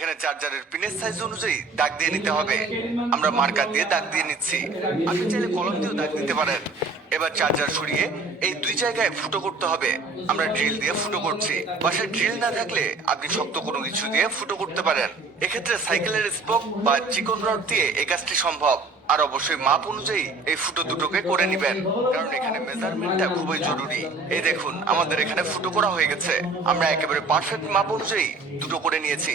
এখানে চার্জারের পিনের সাইজ অনুযায়ী দাগ দিয়ে নিতে হবে। আমরা মার্কার দিয়ে দাগ দিয়ে নিচ্ছি, আপনি চাইলে কলম দিয়েও দাগ দিতে পারেন। এবার চার্জার সরিয়ে এই দুই জায়গায় ফুটো করতে হবে। আমরা ড্রিল দিয়ে ফুটো করছি। বাসায় ড্রিল না থাকলে আপনি শক্ত কোনো কিছু দিয়ে ফুটো করতে পারেন। এক্ষেত্রে সাইকেলের স্পক বা চিকন রড দিয়ে এই কাজটি সম্ভব। আর অবশ্যই মাপ অনুযায়ী এই ফুটো দুটোকে করে নিবেন, কারণ এখানে মেজারমেন্টটা খুবই জরুরি। এই দেখুন, আমাদের এখানে ফুটো করা হয়ে গেছে। আমরা একেবারে পারফেক্ট মাপ অনুযায়ী দুটো করে নিয়েছি।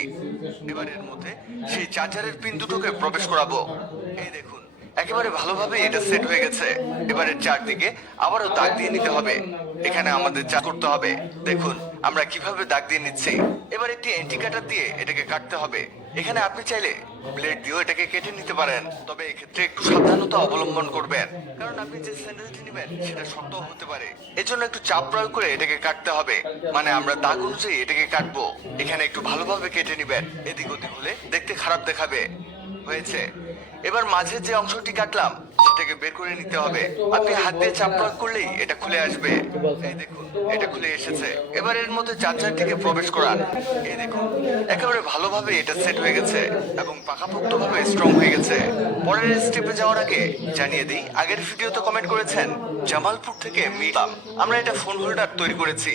এবার এর মধ্যে সেই চার্জারের পিন দুটোকে প্রবেশ করাবো। এই দেখুন, একেবারে ভালোভাবে এটা সেট হয়ে গেছে। এবারে চারদিকে আবারও দাগ দিয়ে নিতে হবে। এখানে আমাদের যা করতে হবে দেখুন আমরা কিভাবে দাগ দিয়ে নিচ্ছি। এবার একটি এন্টি কাটার দিয়ে এটাকে কাটতে হবে। এখানে আপনি চাইলে ব্লেড দিয়েও এটাকে কেটে নিতে পারেন, তবে এক্ষেত্রে একটু সাবধানতা অবলম্বন করবেন, কারণ আপনি যে স্যান্ডেলটি নেবেন সেটা শক্ত হতে পারে। এজন্য একটু চাপ প্রয়োগ করে এটাকে কাটতে হবে, মানে আমরা দাগ অনুযায়ী এটাকে কাটবো। এখানে একটু ভালোভাবে কেটে নিবেন, এদিক ওদিক হলে দেখতে খারাপ দেখাবে। হয়েছে। এবার মাঝে যে অংশটি কাটলাম সেটাকে বের করে নিতে হবে। আপনি হাত দিয়ে চাপ প্রয়োগ করলেই এটা খুলে আসবে। এই দেখুন, এটা খুলে এসেছে। এবার এর মধ্যে চার্জারটিকে প্রবেশ করান। এই দেখুন, একেবারে ভালোভাবে এটা সেট হয়ে গেছে এবং পাকাপোক্তভাবে স্ট্রং হয়ে গেছে। পরের স্টেপে যাওয়ার আগে জানিয়ে দিই, আগের ভিডিওতে কমেন্ট করেছেন জামালপুর থেকে মিলাম। আমরা এটা ফোন হোল্ডার তৈরি করেছি।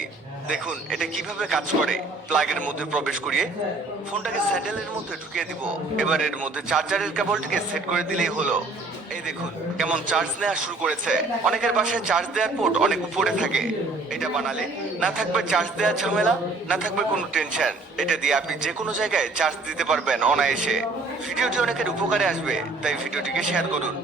দেখুন এটা কিভাবে কাজ করে। প্লাগের মধ্যে প্রবেশ করিয়ে ফোনটাকে স্যান্ডেলের মধ্যে ঢুকিয়ে দিব। এবার এর মধ্যে চার্জারের কেবলটিকে সেট করে দিলেই হলো। এই দেখুন কেমন চার্জ নেওয়া শুরু করেছে। অনেকের বাসায় চার্জ দেওয়ার পোর্ট অনেক উপরে থাকে। এটা বানালে না থাকবে চার্জ দেওয়ার ঝামেলা, না থাকবে কোনো টেনশন। এটা দিয়ে আপনি যে কোনো জায়গায় চার্জ দিতে পারবেন অনায়াসে। ভিডিওটি অনেকের উপকারে আসবে, তাই ভিডিওটিকে শেয়ার করুন।